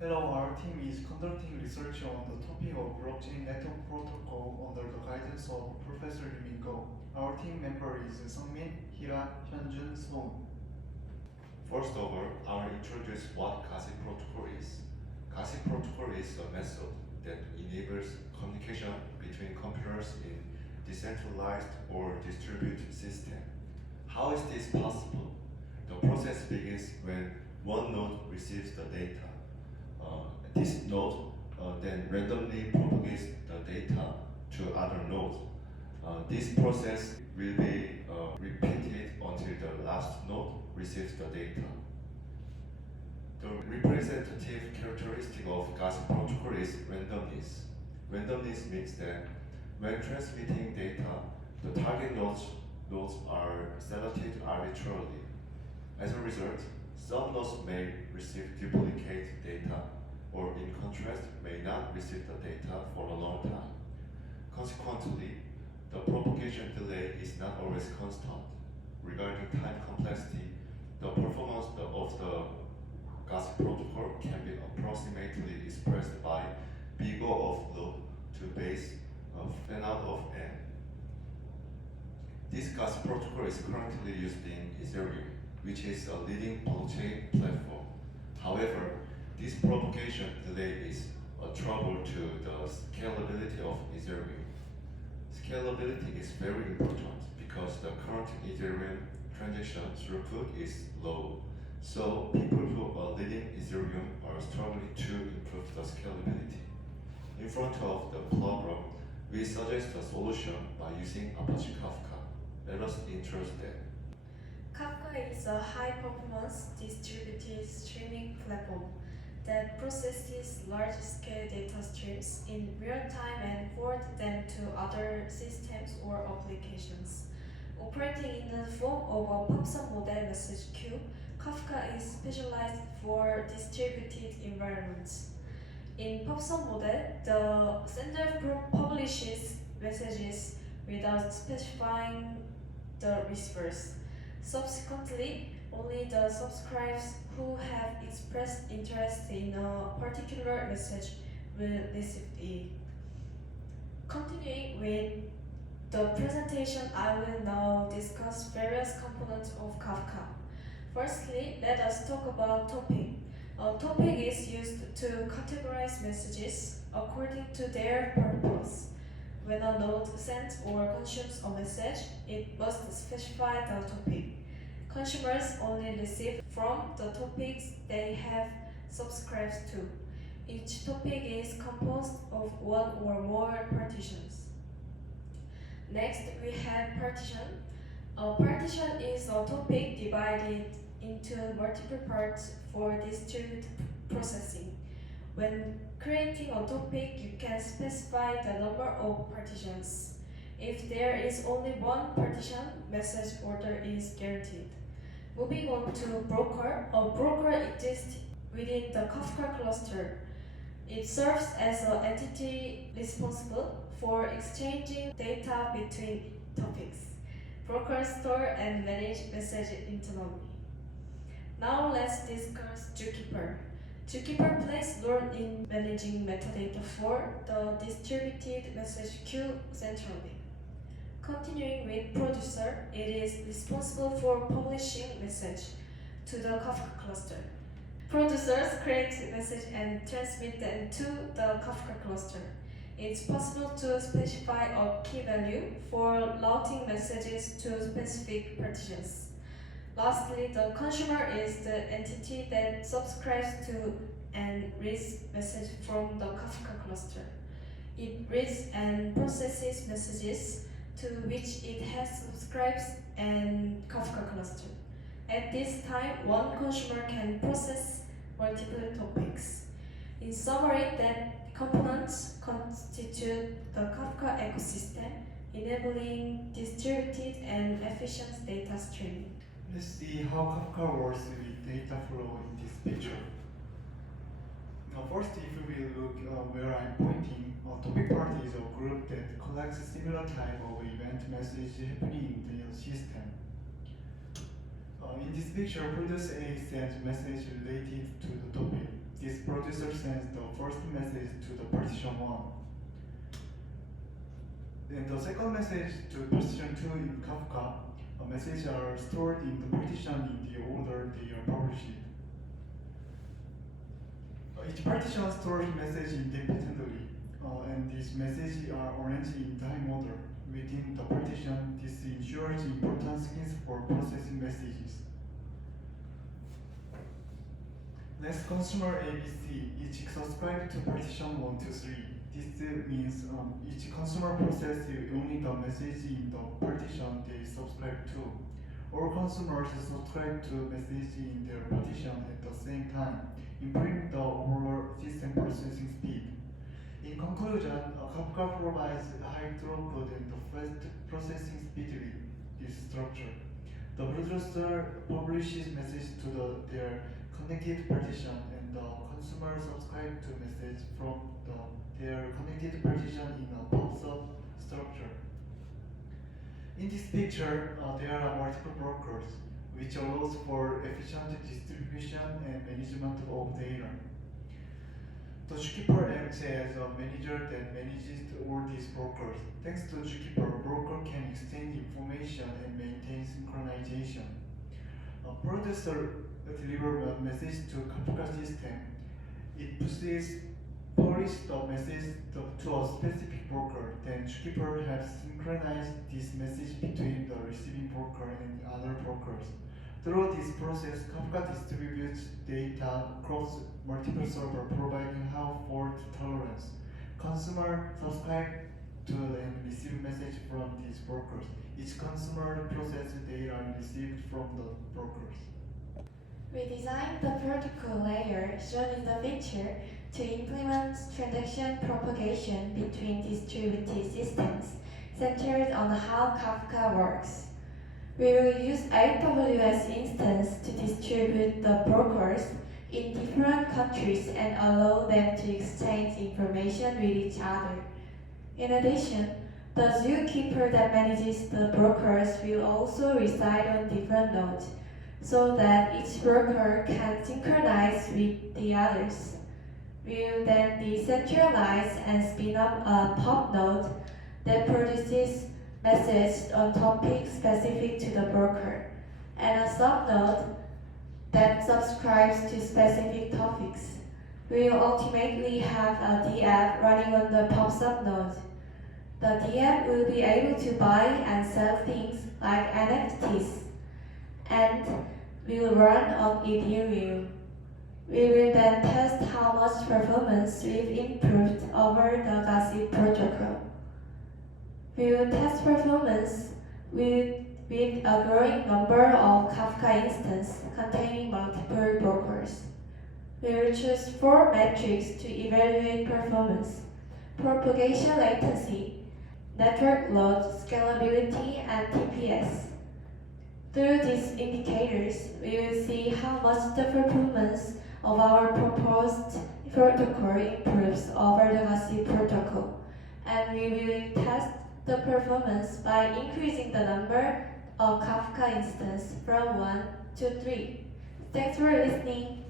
Hello, our team is conducting research on the topic of blockchain network protocol under the guidance of Professor Go. Our team member is Seungmin, Hira, Hyunjun, Soon. First of all, I'll introduce what Kasi protocol is. Kasi protocol is a method that enables communication between computers in decentralized or distributed system. How is this possible? The process begins when one node receives the data. This node then randomly propagates the data to other nodes. This process will be repeated until the last node receives the data. The representative characteristic of Gauss protocol is randomness. Randomness means that when transmitting data, the target nodes are selected arbitrarily. As a result, some nodes may receive duplicate data, or in contrast, may not receive the data for a long time. Consequently, the propagation delay is not always constant. Regarding time complexity, the performance of the Gauss protocol can be approximately expressed by big O of loop to base of fan out of n. This Gauss protocol is currently used in Ethereum, which is a leading blockchain platform. However, this propagation delay is a trouble to the scalability of Ethereum. Scalability is very important because the current Ethereum transaction throughput is low. So people who are leading Ethereum are struggling to improve the scalability. In front of the problem, we suggest a solution by using Apache Kafka. Let us introduce that. Kafka is a high-performance distributed streaming platform that processes large-scale data streams in real time and forwards them to other systems or applications. Operating in the form of a PubSub model message queue, Kafka is specialized for distributed environments. In PubSub model, the sender publishes messages without specifying the receivers. Subsequently, only the subscribers who have expressed interest in a particular message will receive it. Continuing with the presentation, I will now discuss various components of Kafka. Firstly, let us talk about topic. A topic is used to categorize messages according to their purpose. When a node sends or consumes a message, it must specify the topic. Consumers only receive from the topics they have subscribed to. Each topic is composed of one or more partitions. Next, we have partition. A partition is a topic divided into multiple parts for distributed processing. When creating a topic, you can specify the number of partitions. If there is only one partition, message order is guaranteed. Moving on to broker, a broker exists within the Kafka cluster. It serves as an entity responsible for exchanging data between topics. Brokers store and manage messages internally. Now let's discuss Zookeeper. Zookeeper plays a role in managing metadata for the distributed message queue centrally. Continuing with Producer, it is responsible for publishing message to the Kafka cluster. Producers create message and transmit them to the Kafka cluster. It's possible to specify a key value for routing messages to specific partitions. Lastly, the consumer is the entity that subscribes to and reads message from the Kafka cluster. It reads and processes messages to which it has subscribed and Kafka cluster. At this time, one consumer can process multiple topics. In summary, that components constitute the Kafka ecosystem, enabling distributed and efficient data streaming. Let's see how Kafka works with data flow in this picture. Now first, if we look where I'm pointing, a topic party is a group that collects similar type of event message happening in the system. In this picture, producer A sends message related to the topic. this producer sends the first message to the partition 1. Then the second message to partition 2 in Kafka, messages are stored in the partition in the order they are published. Each partition stores message independently, and these messages are arranged in time order within the partition. This ensures important skills for processing messages. Next, consumer ABC each subscribe to partition 1 to 3. This means each consumer processes only the message in the partition they subscribe to. All consumers subscribe to message in their partition at the same time, improving the overall system processing speed. In conclusion, Kafka provides high throughput and fast processing speed with this structure. The producer publishes message to their connected partition, and the consumer subscribes to message from their connected partition in a PubSub structure. In this picture, there are multiple brokers, which allows for efficient distribution and management of data. The Zookeeper acts as a manager that manages all these brokers. Thanks to Zookeeper, a broker can exchange information and maintain synchronization. A producer delivers a message to Kafka system. It publishes the message to a specific broker. Then Zookeeper helps synchronize this message between the receiving broker and other brokers. Through this process, Kafka distributes data across multiple servers, providing high fault tolerance. Consumer subscribe to and receive message from these brokers. Each consumer processes data received from the brokers. We designed the protocol layer shown in the picture to implement transaction propagation between distributed systems, centered on how Kafka works. We will use AWS instance to distribute the brokers in different countries and allow them to exchange information with each other. In addition, the Zookeeper that manages the brokers will also reside on different nodes, so that each broker can synchronize with the others. We will then decentralize and spin up a pub node that produces messages on topics specific to the broker, and a subnode that subscribes to specific topics. We will ultimately have a DApp running on the pub subnode. The DApp will be able to buy and sell things like NFTs, and will run on Ethereum. We will then test how much performance we've improved over the Gossip protocol. We will test performance with a growing number of Kafka instances containing multiple brokers. We will choose 4 metrics to evaluate performance: propagation latency, network load, scalability, and TPS. Through these indicators, we will see how much the performance of our proposed protocol improves over the Gossip protocol, and we will test the performance by increasing the number of Kafka instances from 1 to 3. Thanks for listening.